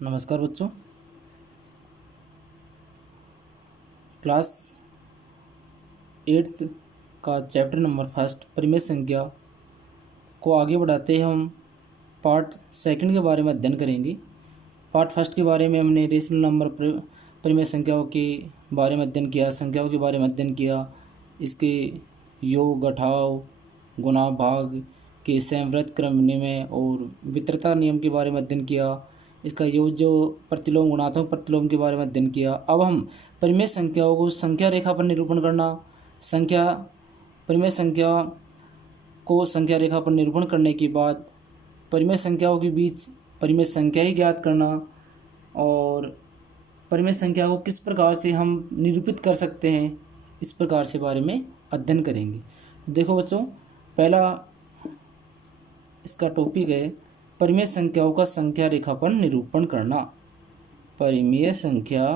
नमस्कार बच्चों। Class 8th का चैप्टर नंबर फर्स्ट परिमेय संख्या को आगे बढ़ाते हैं। हम पार्ट सेकंड के बारे में अध्ययन करेंगे। पार्ट फर्स्ट के बारे में हमने रेशनल नंबर परिमेय संख्याओं के बारे में अध्ययन किया, संख्याओं के बारे में अध्ययन किया, इसके योग, घटाव, गुणा, भाग के संवृत क्रम नियम और वितरता नियम के बारे में अध्ययन किया। इसका योग जो प्रतिलोम, गुणात्मक प्रतिलोम के बारे में अध्ययन किया। अब हम परिमेय संख्याओं को संख्या रेखा पर निरूपण करना, परिमेय संख्या को संख्या रेखा पर निरूपण करने के बाद परिमेय संख्याओं के बीच परिमेय संख्या ही ज्ञात करना और परिमेय संख्या को किस प्रकार से हम निरूपित कर सकते हैं, इस प्रकार से बारे में अध्ययन करेंगे। देखो बच्चों, पहला इसका टॉपिक है परिमेय संख्याओं का संख्या रेखा पर निरूपण करना। परिमेय संख्या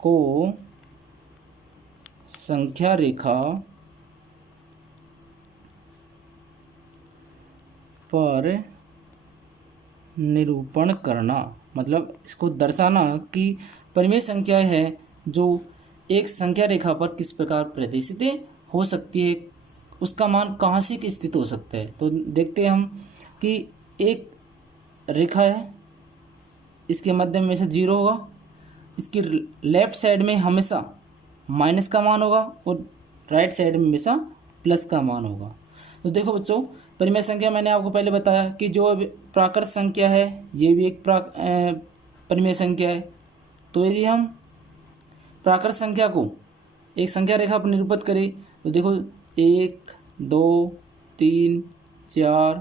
को संख्या रेखा पर निरूपण करना मतलब इसको दर्शाना कि परिमेय संख्या है जो एक संख्या रेखा पर किस प्रकार प्रदर्शित हो सकती है, उसका मान कहाँ से स्थित हो सकता है। तो देखते हैं हम कि एक रेखा है, इसके मध्य में हमेशा 0 होगा, इसकी लेफ्ट साइड में हमेशा माइनस का मान होगा और राइट साइड में हमेशा प्लस का मान होगा। तो देखो बच्चों, परिमेय संख्या मैंने आपको पहले बताया कि जो प्राकृत संख्या है ये भी एक परिमेय संख्या है। तो यदि हम प्राकृत संख्या को एक संख्या रेखा पर निरूपित करें तो देखो 1, 2, 3, 4,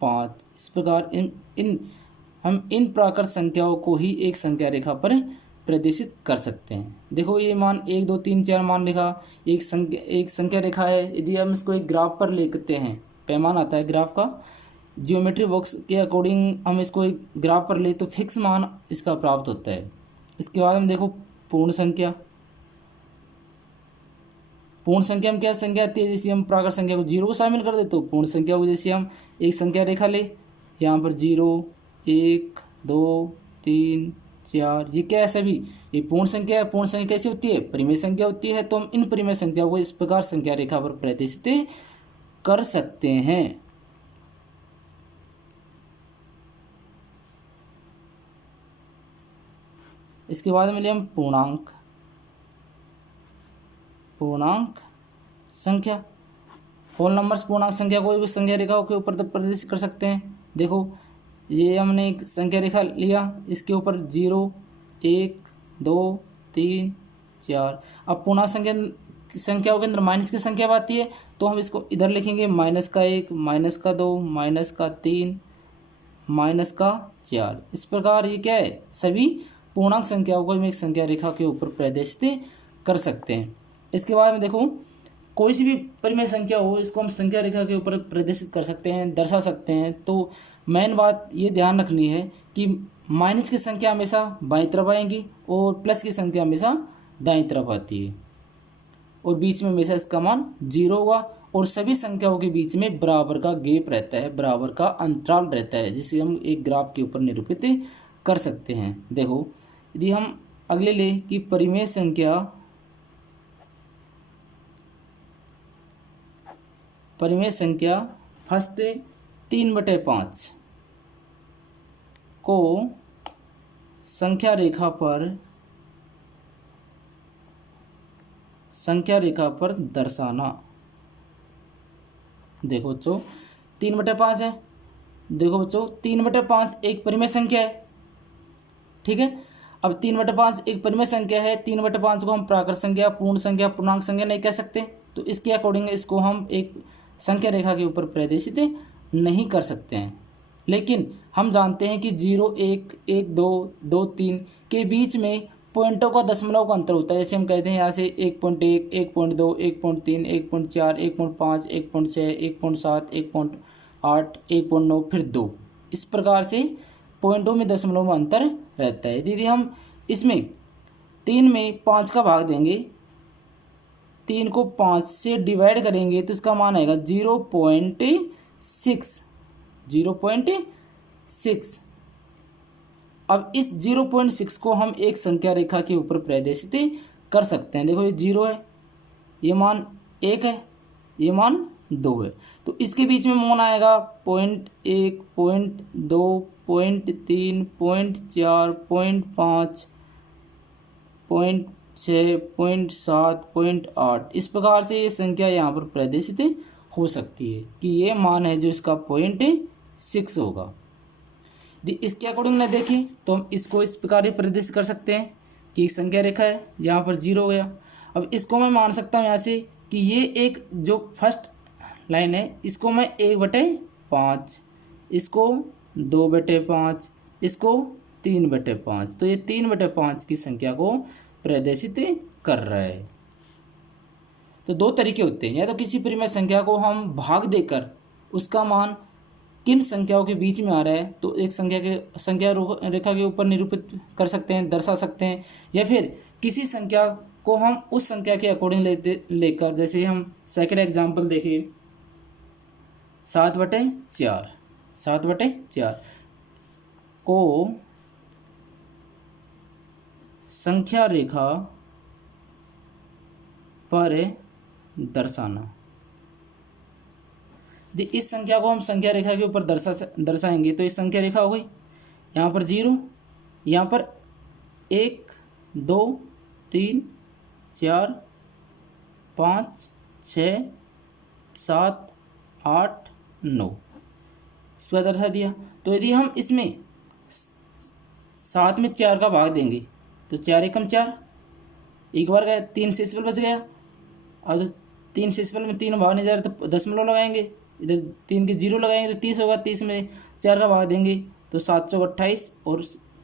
5 इस प्रकार हम इन प्राकृत संख्याओं को ही एक संख्या रेखा पर प्रदर्शित कर सकते हैं। देखो ये मान 1, 2, 3, 4 मान लिखा, एक संख्या रेखा है। यदि हम इसको एक ग्राफ पर लेते हैं, पैमाना आता है ग्राफ का, जियोमेट्री बॉक्स के अकॉर्डिंग हम इसको एक ग्राफ पर ले तो फिक्स मान इसका प्राप्त होता है। इसके बाद हम देखो पूर्ण संख्या में क्या संख्या आती है, जैसे हम प्राकृत संख्या को 0 को शामिल कर दे तो पूर्ण संख्या को जैसे हम एक संख्या रेखा ले, यहाँ पर 0, 1, 2, 3, 4 ये क्या है, सभी ये पूर्ण संख्या है। पूर्ण संख्या कैसी होती है, परिमेय संख्या होती है। तो हम इन परिमेय संख्याओं को इस प्रकार संख्या रेखा पर प्रदर्शित कर सकते हैं। इसके बाद मिले हम पूर्णांक संख्या, होल नंबर्स। पूर्णांक संख्या कोई भी संख्या रेखा के ऊपर प्रदर्शित कर सकते हैं। देखो ये हमने एक संख्या रेखा लिया, इसके ऊपर 0, 1, 2, 3, 4। अब पूर्णांक संख्याओं के अंदर माइनस की संख्या आती है तो हम इसको इधर लिखेंगे -1, -2, -3, -4। इस प्रकार ये क्या है, सभी पूर्णांक संख्याओं को हम एक संख्या रेखा के ऊपर प्रदर्शित कर सकते हैं। इसके बाद में देखो कोई सी भी परिमेय संख्या हो, इसको हम संख्या रेखा के ऊपर प्रदर्शित कर सकते हैं, दर्शा सकते हैं। तो मेन बात ये ध्यान रखनी है कि माइनस की संख्या हमेशा बाईं तरफ आएंगी और प्लस की संख्या हमेशा दाईं तरफ आती है और बीच में हमेशा इसका मान 0 होगा और सभी संख्याओं के बीच में बराबर का गैप रहता है, बराबर का अंतराल रहता है, जिसे हम एक ग्राफ के ऊपर निरूपित कर सकते हैं। देखो यदि हम अगले ले कि परिमेय संख्या फर्स्ट 3/5 को संख्या रेखा पर दर्शाना। देखो बच्चों 3/5 है। देखो बच्चों 3/5 एक परिमेय संख्या है, ठीक है। अब 3/5 एक परिमेय संख्या है। 3/5 को हम प्राकृत संख्या, पूर्ण संख्या, पूर्णांक संख्या नहीं कह सकते। तो इसके अकॉर्डिंग इसको हम एक संख्या रेखा के ऊपर प्रदर्शित नहीं कर सकते हैं। लेकिन हम जानते हैं कि 0, 1, 1, 2, 2, 3 के बीच में पॉइंटों का दशमलव का अंतर होता है। जैसे हम कहते हैं यहाँ से 1.1, 1.2, 1.3, 1.4, 1.5, 1.6, 1.7, 1.8, 1.9 फिर 2। इस प्रकार से पॉइंटों में दशमलव में अंतर रहता है। यदि हम इसमें 3 में 5 का भाग देंगे, 3 को 5 से डिवाइड करेंगे तो इसका मान आएगा 0.6। 0.6। अब इस 0.6 को हम एक संख्या रेखा के ऊपर प्रदर्शित कर सकते हैं। देखो ये 0 है, ये मान 1 है, ये मान 2 है, तो इसके बीच में मान आएगा 0.1, 0.2, 0.3, 0.4, 0.5, 0.6, 0.7, 0.8। इस प्रकार से ये संख्या यहाँ पर प्रदर्शित हो सकती है कि ये मान है जो इसका 0.6 होगा। यदि इसके अकॉर्डिंग ना देखें तो हम इसको इस प्रकार ही प्रदर्शित कर सकते हैं कि एक संख्या रेखा है, यहाँ पर 0 हो गया। अब इसको मैं मान सकता हूँ यहाँ से कि ये एक जो फर्स्ट लाइन है इसको मैं 1/5, इसको 2/5, इसको 3/5, तो ये 3/5 की संख्या को प्रदर्शित कर रहा है। तो दो तरीके होते हैं, या तो किसी परिमेय संख्या को हम भाग देकर उसका मान किन संख्याओं के बीच में आ रहा है तो एक संख्या रेखा के ऊपर निरूपित कर सकते हैं, दर्शा सकते हैं, या फिर किसी संख्या को हम उस संख्या के अकॉर्डिंग लेकर, जैसे हम सेकंड एग्जांपल देखिए 7/4, 7/4 को संख्या रेखा पर दर्शाना। इस संख्या को हम संख्या रेखा के ऊपर दर्शाएंगे तो इस संख्या रेखा हो गई, यहाँ पर 0, यहाँ पर 1, 2, 3, 4, 5, 6, 7, 8, 9 इस पर दर्शा दिया। तो यदि हम इसमें 7 में 4 का भाग देंगे तो 4 एकम 4, एक बार गया, 3 डेसिमल बच गया। अब 3 डेसिमल में 3 भाग नहीं जा रहा तो दशमलव लगाएंगे, इधर 3 के 0 लगाएंगे तो 30 होगा, 30 में 4 का भाग देंगे तो 728 और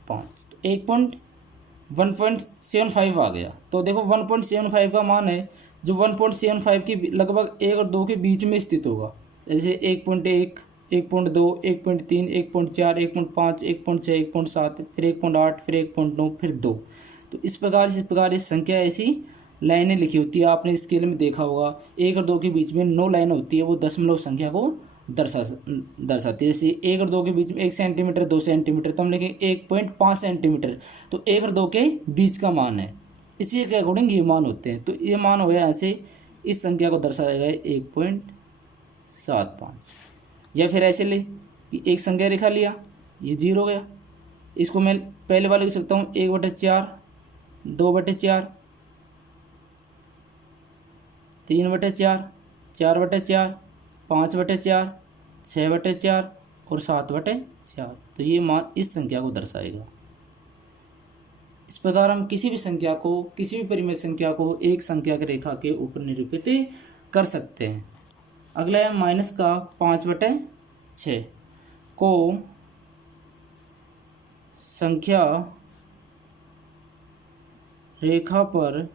5, तो 1.75 आ गया। तो देखो 1.75 का मान है जो 1.75 के लगभग 1 और 2 के बीच में स्थित होगा, जैसे 1.1, 1.2, 1.3, 1.4, 1.5, 1.6, 1.7, फिर 1.8, फिर 1.9, फिर 2। तो इस प्रकार इस संख्या ऐसी लाइनें लिखी होती है, आपने स्केल में देखा होगा 1 और 2 के बीच में 9 लाइनें होती है, वो दशमलव संख्या को दर्शाती है। जैसे 1 और 2 के बीच में 1 सेंटीमीटर, 2 सेंटीमीटर, तो हम लिखेंगे 1.5 सेंटीमीटर, तो 1 और 2 के बीच का मान है, इसी के अकॉर्डिंग ये मान होते हैं। तो ये मान हो गया, ऐसे इस संख्या को दर्शाया गया 1.75। या फिर ऐसे ले कि एक संख्या रेखा लिया, ये 0 हो गया, इसको मैं पहले वाले लिख सकता हूँ 1/4, 2/4, 3/4, 4/4, 5/4, 6/4 और 7/4। तो ये मान इस संख्या को दर्शाएगा। इस प्रकार हम किसी भी संख्या को, किसी भी परिमेय संख्या को एक संख्या की रेखा के ऊपर निरूपित कर सकते हैं। अगला है माइनस का 5/6 को संख्या रेखा पर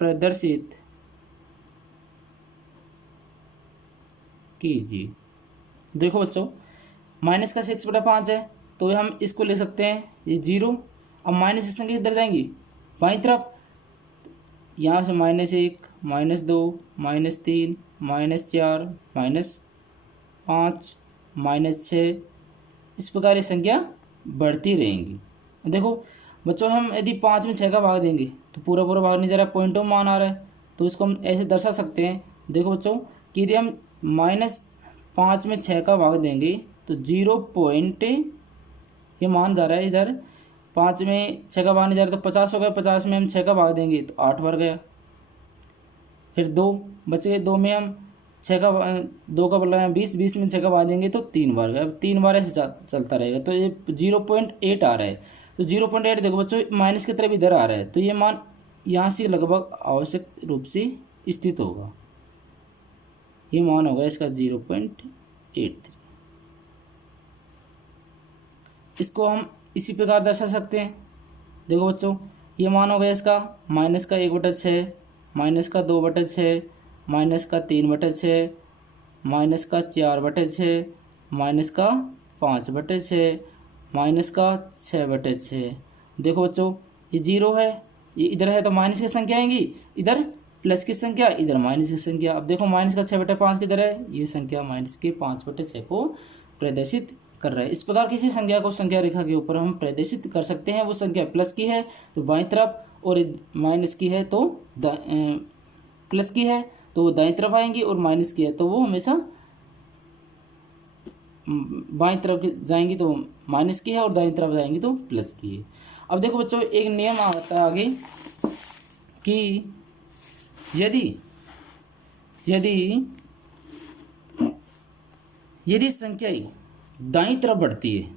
प्रदर्शित कीजिए। देखो बच्चों, माइनस का 6/5 है तो हम इसको ले सकते हैं ये 0। अब माइनस की संख्या किधर जाएंगी, बाईं तरफ, यहाँ से -1, -2, -3, -4, -5, -6, इस प्रकार ये संख्या बढ़ती रहेंगी। देखो बच्चों, हम यदि 5 में 6 का भाग देंगे तो पूरा भाग नहीं जा रहा, पॉइंटों में मान आ रहा है, तो इसको हम ऐसे दर्शा सकते हैं। देखो बच्चों कि यदि हम -5 में 6 का भाग देंगे तो 0 पॉइंट, ये मान जा रहा है इधर, 5 में 6 का भाग नहीं जा रहा तो 50 हो गया, 50 में हम 6 का भाग देंगे तो 8 बार गया, फिर 2 बच गए, 2 में हम 6 का 2 का बोला 20, 20 में 6 का भाग देंगे तो 3 बार गया, 3 बार ऐसे चलता रहेगा। तो ये 0.8 आ रहा है, तो 0.8 देखो बच्चों माइनस की तरफ इधर आ रहा है, तो ये मान यहाँ से लगभग आवश्यक रूप से स्थित होगा, ये मान होगा इसका 0.83। इसको हम इसी प्रकार दर्शा सकते हैं। देखो बच्चों, ये मान हो गया इसका माइनस का 1/6, माइनस का 2/6, माइनस का 3/6, माइनस का 4/6, माइनस का 5/6, माइनस का 6/6। देखो बच्चों, ये 0 है, ये इधर है तो माइनस की संख्या आएंगी, इधर प्लस की संख्या, इधर माइनस की संख्या। अब देखो माइनस का 6/5 किधर है, ये संख्या माइनस के 5/6 को प्रदर्शित कर रहा है। इस प्रकार किसी संख्या को संख्या रेखा के ऊपर हम प्रदर्शित कर सकते हैं। वो संख्या प्लस की है तो बाईं तरफ, और माइनस की है तो प्लस की है तो वो दाईं तरफ आएंगी, और माइनस की है तो वो हमेशा बाईं तरफ जाएंगी तो माइनस की है, और दाईं तरफ जाएंगी तो प्लस की है। अब देखो बच्चों एक नियम आता है आगे कि यदि यदि यदि संख्या दाईं तरफ बढ़ती है,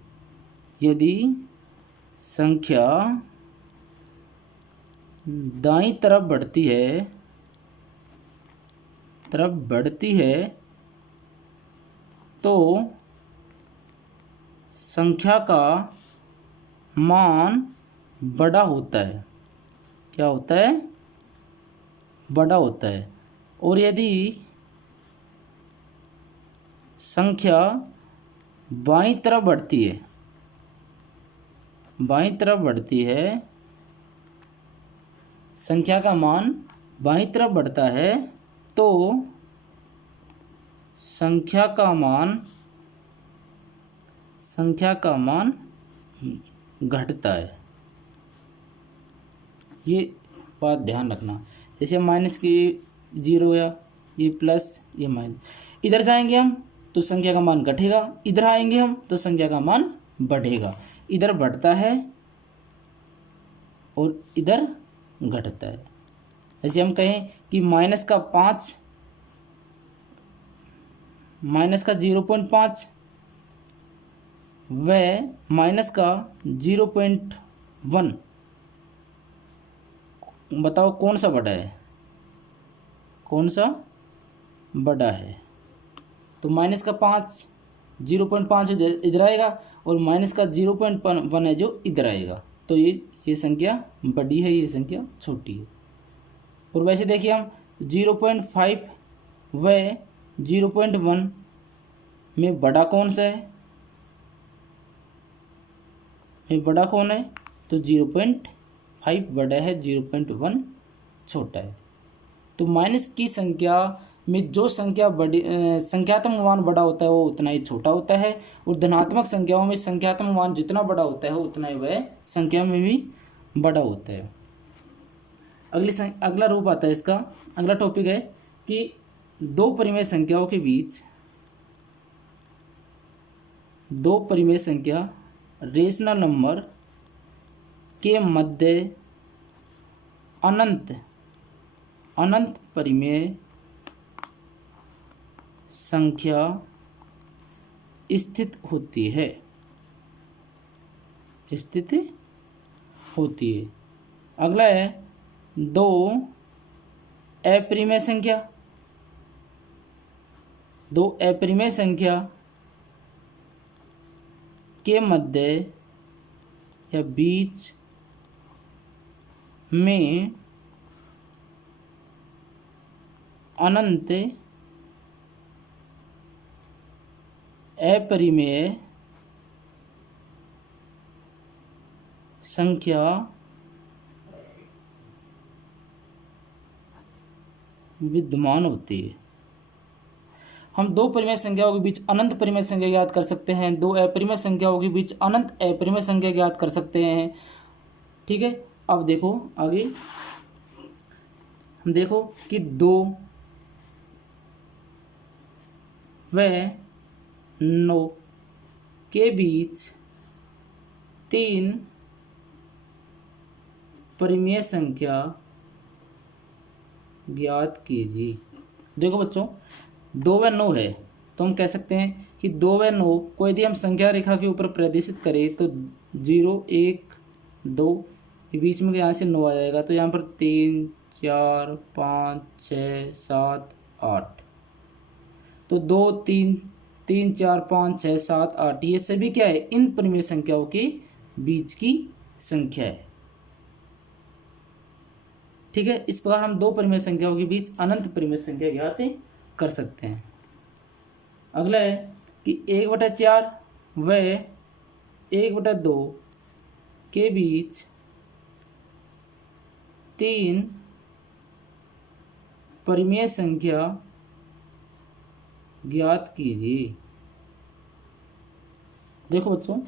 यदि संख्या दाईं तरफ बढ़ती है तो संख्या का मान बड़ा होता है। क्या होता है? बड़ा होता है। और यदि संख्या बाईं तरफ बढ़ती है, संख्या का मान बाईं तरफ बढ़ता है तो संख्या का मान घटता है। ये बात ध्यान रखना। जैसे माइनस की 0 या ये प्लस ये माइनस, इधर जाएंगे हम तो संख्या का मान घटेगा, इधर आएंगे हम तो संख्या का मान बढ़ेगा। इधर बढ़ता है और इधर घटता है। जैसे हम कहें कि माइनस का 0.5 व माइनस का 0.1, बताओ कौन सा बड़ा है? कौन सा बड़ा है? तो माइनस का 0.5 इधर आएगा, और माइनस का 0.1 है जो इधर आएगा। तो ये संख्या बड़ी है, ये संख्या छोटी है। और वैसे देखिए हम 0.5 व 0.1 में बड़ा कौन सा है? बड़ा कौन है? तो 0.5 बड़ा है, 0.1 छोटा है। तो माइनस की संख्या में जो संख्या बड़ी संख्यात्मक मान बड़ा होता है वो उतना ही छोटा होता है, और धनात्मक संख्याओं में संख्यात्मक मान जितना बड़ा होता है उतना ही वह संख्या में भी बड़ा होता है। अगला रूप आता है इसका। अगला टॉपिक है कि दो परिमेय संख्या रेशनल नंबर के मध्य अनंत परिमेय संख्या स्थित होती है। अगला है दो अपरिमेय संख्या के मध्य या बीच में अनंत अपरिमेय संख्या विद्यमान होती है। हम दो परिमेय संख्याओं के बीच अनंत परिमेय संख्या ज्ञात कर सकते हैं, दो अपरिमेय संख्याओं के बीच अनंत अपरिमेय संख्या ज्ञात कर सकते हैं। ठीक है, अब देखो आगे हम देखो कि 2 व 9 के बीच 3 परिमेय संख्या ज्ञात कीजिए। देखो बच्चों 2 व 9 है तो हम कह सकते हैं कि 2 व 9 को यदि हम संख्या रेखा के ऊपर प्रदर्शित करें तो 0 1 2 के बीच में यहाँ से 9 आ जाएगा। तो यहाँ पर 3 4 5 6 7 8, तो 2 3 3 4 5 6 7 8 ये सभी क्या है? इन परिमेय संख्याओं के बीच की संख्या है। ठीक है, इस प्रकार हम दो परिमेय संख्याओं के बीच अनंत परिमेय संख्या ज्ञात कर सकते हैं। अगला है कि 1/4 व 1/2 के बीच 3 परिमेय संख्या ज्ञात कीजिए। देखो बच्चों,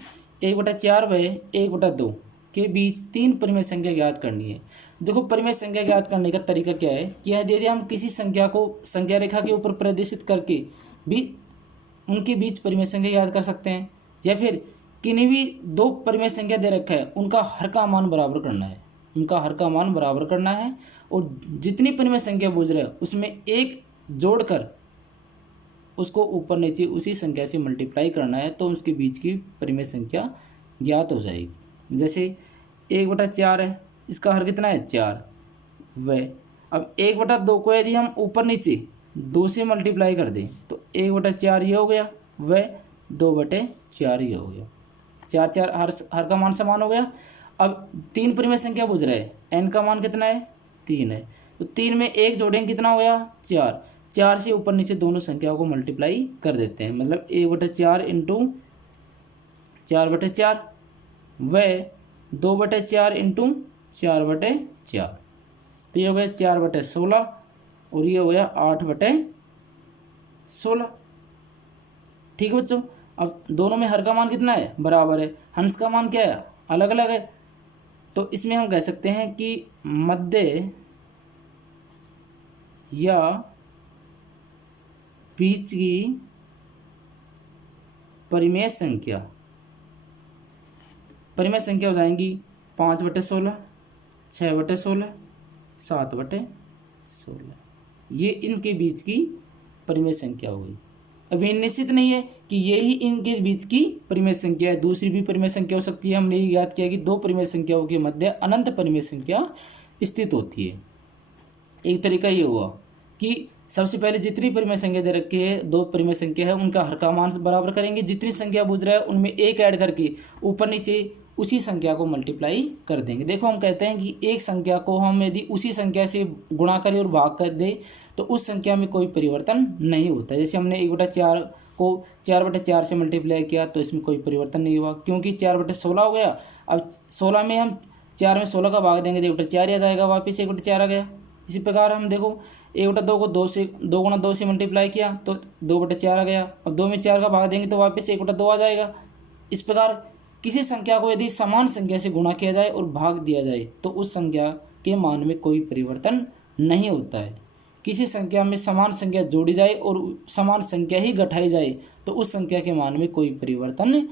1/4 व 1/2 के बीच 3 परिमेय संख्या ज्ञात करनी है। देखो, परिमेय संख्या ज्ञात करने का तरीका क्या है कि यदि हम किसी संख्या को संख्या रेखा के ऊपर प्रदर्शित करके भी उनके बीच परिमेय संख्या ज्ञात कर सकते हैं, या फिर किन्हीं भी 2 परिमेय संख्या दे रखा है, उनका हर का मान बराबर करना है, उनका हर का मान बराबर करना है, और जितनी परिमेय संख्या बूझ रहा है उसमें एक जोड़कर उसको ऊपर नीचे उसी संख्या से मल्टीप्लाई करना है, तो उसके बीच की परिमेय संख्या ज्ञात हो जाएगी। जैसे 1/4 है, इसका हर कितना है 4। वह अब 1/2 को यदि हम ऊपर नीचे 2 से मल्टीप्लाई कर दें तो 1/4 ये हो गया, वह 2/4 ये हो गया। 4 हर का मान समान हो गया। अब 3 परिमेय संख्या पूछ रहा है, n का मान कितना है 3 है, तो 3 में 1 जोड़ेंगे कितना हो गया 4। 4 से ऊपर नीचे दोनों संख्याओं को मल्टीप्लाई कर देते हैं, मतलब 1/4 इंटू 4/4 व 2/4 इंटू 4/4, तो ये हो गया 4/16 और ये हो गया 8/16। ठीक है बच्चों, अब दोनों में हर का मान कितना है बराबर है, हंस का मान क्या है अलग अलग है, तो इसमें हम कह सकते हैं कि मध्य या बीच की परिमेय संख्या हो जाएंगी 5/16, 6/16, 7/16, ये इनके बीच की परिमेय संख्या हो गई। अब ये निश्चित नहीं है कि यही इनके बीच की परिमेय संख्या है, दूसरी भी परिमेय संख्या हो सकती है। हमने ये याद किया कि 2 परिमेय संख्याओं के मध्य अनंत परिमेय संख्या स्थित होती है। एक तरीका ये हुआ कि सबसे पहले जितनी परिमेय संख्या दे रखी है, 2 परिमेय संख्या है, उनका हर का मान बराबर करेंगे, जितनी संख्या बूझ रहा है उनमें 1 ऐड करके ऊपर नीचे उसी संख्या को मल्टीप्लाई कर देंगे। देखो, हम कहते हैं कि एक संख्या को हम यदि उसी संख्या से गुणा करें और भाग कर दें तो उस संख्या में कोई परिवर्तन नहीं होता। जैसे हमने 1/4 को 4/4 से मल्टीप्लाई किया तो इसमें कोई परिवर्तन नहीं हुआ, क्योंकि 4/16 हो गया। अब 16 में हम 4 में 16 का भाग देंगे तो 1/4 आ जाएगा, वापस 1/4 आ गया। इसी प्रकार हम देखो 1/2 को 2 गुणा 2 से मल्टीप्लाई किया तो 2/4 आ गया। अब 2 में 4 का भाग देंगे तो वापस 1/2 आ जाएगा। इस प्रकार किसी संख्या को यदि समान संख्या से गुणा किया जाए और भाग दिया जाए तो उस संख्या के मान में कोई परिवर्तन नहीं होता है। किसी संख्या में समान संख्या जोड़ी जाए और समान संख्या ही घटाई जाए तो उस संख्या के मान में कोई परिवर्तन